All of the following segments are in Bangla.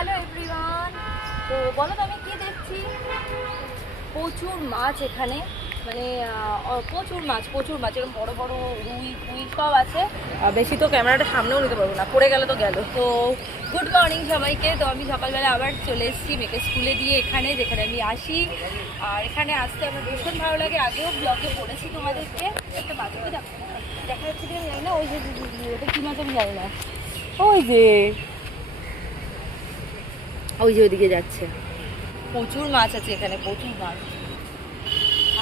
Hello everyone. তো বলো তো আমি কি দেখছি, প্রচুর মাছ এখানে, মানে প্রচুর মাছ এরকম বড় বড় রুই ফুই সব আছে। বেশি তো ক্যামেরাটা সামনেও নিতে পারবো না, পড়ে গেলে তো গেল। তো গুড মর্নিং সবাইকে। তো আমি সকালবেলা আবার চলে এসেছি মেয়েকে স্কুলে দিয়ে এখানে, যেখানে আমি আসি। আর এখানে আসতে আমার ভীষণ ভালো লাগে। আগেও ব্লগে বলেছি তোমাদেরকে। একটা মাছকে দেখা যাচ্ছে কি আমি জানি না, ওই যে ওটা কী মাছ আমি জানি না, ওই যে ওইদিকে যাচ্ছে। প্রচুর মাছ আছে এখানে, প্রচুর মাছ।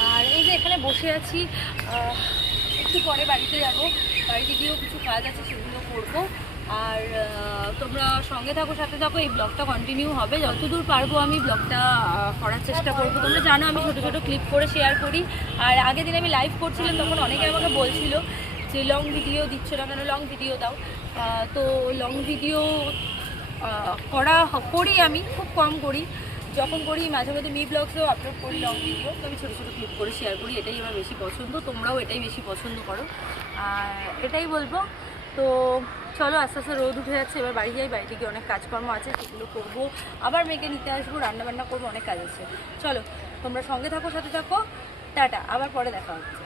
আর এই যে এখানে বসে আছি, একটু পরে বাড়িতে যাব। বাড়িতে গিয়েও কিছু কাজ আছে, সেগুলো করবো। আর তোমরা সঙ্গে থাকো, সাথে থাকো, এই ব্লগটা কন্টিনিউ হবে। যতদূর পারবো আমি ব্লগটা করার চেষ্টা করবো। তোমরা জানো আমি ছোটো ছোটো ক্লিপ করে শেয়ার করি। আর আগের দিন আমি লাইভ করছিলাম, তখন অনেকে আমাকে বলছিল যে লং ভিডিও দিচ্ছ না কেন, লং ভিডিও দাও। তো লং ভিডিও করি, আমি খুব কম করি। যখন করি মাঝে মাঝে মি ব্লগসেও আপলোড করি লং ভিডিও। তো আমি ছোটো ছোটো ক্লিপ করে শেয়ার করি, এটাই আমার বেশি পছন্দ। তোমরাও এটাই বেশি পছন্দ করো, আর এটাই বলবো। তো চলো, আস্তে আস্তে রোদ উঠে যাচ্ছে, এবার বাড়ি যাই। বাড়িতে গিয়ে অনেক কাজকর্ম আছে, সেগুলো করবো। আবার মেয়েকে নিতে আসবো, রান্নাবান্না করবো, অনেক কাজ আছে। চলো তোমরা সঙ্গে থাকো, সাথে থাকো। টাটা, আবার পরে দেখা হচ্ছে।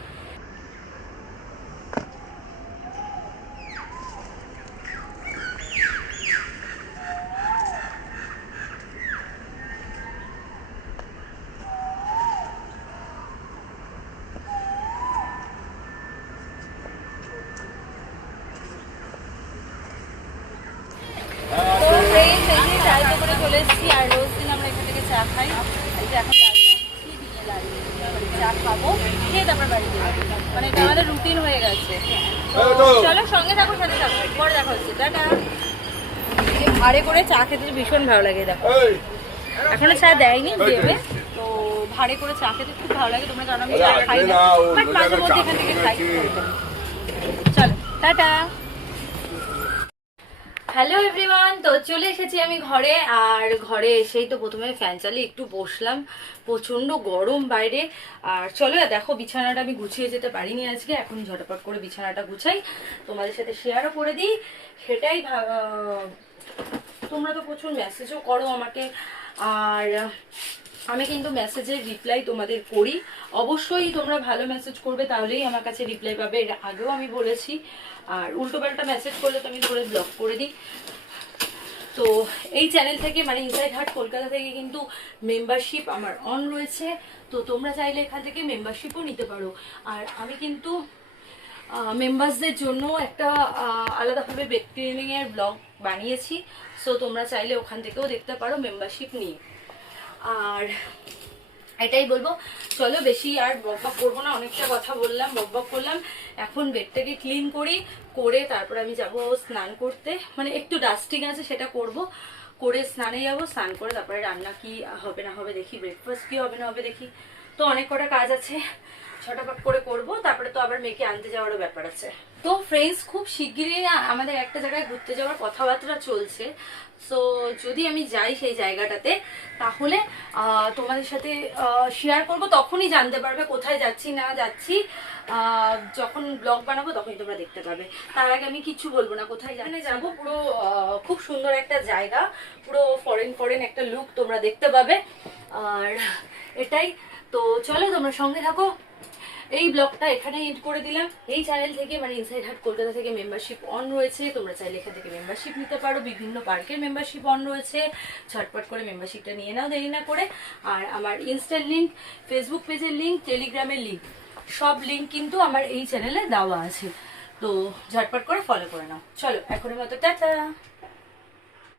চায়ের দোকানে চলে এসেছি, আর রোজ দিন আমরা এখান থেকে চা খাই। এই যে এখন চা খাবো, খেয়ে তারপর বাড়ি যাবো। মানে এটা আমাদের রুটিন হয়ে গেছে। চলো সঙ্গে থাকো, সাথে থাকো, পরে দেখা হচ্ছে। টাটা। ভাড়ে করে চা খেতে ভীষণ ভালো লাগে। দেখো এখনো চা দেয়নি, দেবে। তো ভাড়ে করে চা খেতে খুব ভালো লাগে। তোমরা জানো আমি চা খাই না, বাট মাঝে মধ্যে এখান থেকে খাই। চলো টাটা। Hello everyone. তো চলে এসেছি আমি ঘরে। আর ঘরে এসেই তো প্রথমে ফ্যান চালিয়ে একটু বসলাম, প্রচণ্ড গরম বাইরে। আর চলো দেখো, বিছানাটা আমি গুছিয়ে যেতে পারিনি আজকে। এখন ঝটপট করে বিছানাটা গুছাই, তোমাদের সাথে শেয়ারও করে দিই। সেটাই তোমরা তো প্রচুর মেসেজও করো আমাকে, আর আমি কিন্তু মেসেজের রিপ্লাই তোমাদের করি। অবশ্যই তোমরা ভালো মেসেজ করবে, তাহলেই আমার কাছে রিপ্লাই পাবে। এর আগেও আমি বলেছি। আর উল্টোপাল্টা মেসেজ করলে তো আমি ধরে ব্লক করে দিই। তো এই চ্যানেল থেকে, মানে ইনসাইড হার্ট কলকাতা থেকে কিন্তু মেম্বারশিপ আমার অন রয়েছে। তো তোমরা চাইলে এখান থেকে মেম্বারশিপও নিতে পারো। আর আমি কিন্তু মেম্বারসদের জন্য একটা আলাদাভাবে বেড ক্লিনিংয়ের ব্লগ বানিয়েছি। সো তোমরা চাইলে ওখান থেকেও দেখতে পারো মেম্বারশিপ নিয়ে। আর এটাই বলবো, চলো বেশি আর বকবক করবো না, অনেকটা কথা বললাম, বকবক করলাম। এখন বেডটাকে ক্লিন করি, করে তারপর আমি যাব স্নান করতে। মানে একটু ডাস্টিং আছে, সেটা করব। করে স্নানে যাব, স্নান করে তারপরে রান্না কি হবে না হবে দেখি, ব্রেকফাস্ট কি হবে না হবে দেখি। তো অনেক কটা কাজ আছে, ছটাপট করে করব। তারপরে তো আবার মেয়েকে আনতে যাওয়ারও ব্যাপার আছে। তো ফ্রেন্ডস, খুব শিগগিরই আমাদের একটা জায়গায় ঘুরতে যাওয়ার কথাবার্তা চলছে। সো যদি আমি যাই সেই জায়গাটাতে, তাহলে তোমাদের সাথে শেয়ার করব। তখনই জানতে পারবে কোথায় যাচ্ছি না যাচ্ছি। যখন ব্লগ বানাবো তখনই তোমরা দেখতে পাবে। তার আগে আমি কিছু বলবো না কোথায় যাবো। পুরো খুব সুন্দর একটা জায়গা, পুরো ফরেন একটা লুক তোমরা দেখতে পাবে। আর এটাই তো, চলো তোমরা সঙ্গে থাকো। এই ব্লগটা এখানে এন্ড করে দিলাম। এই চ্যানেল থেকে, মানে ইনসাইড হার্ট কলকাতা থেকে মেম্বারশিপ অন রয়েছে। তোমরা চাইলে এখান থেকে মেম্বারশিপ নিতে পারো। বিভিন্ন পার্কের মেম্বারশিপ অন রয়েছে। ঝটপট করে মেম্বারশিপটা নিয়ে নাও, দেরি না করে। আর আমার ইনস্টার লিঙ্ক, ফেসবুক পেজের লিঙ্ক, টেলিগ্রামের লিঙ্ক, সব লিঙ্ক কিন্তু আমার এই চ্যানেলে দেওয়া আছে। তো ঝটপট করে ফলো করে নাও। চলো এখনের মতো টাটা।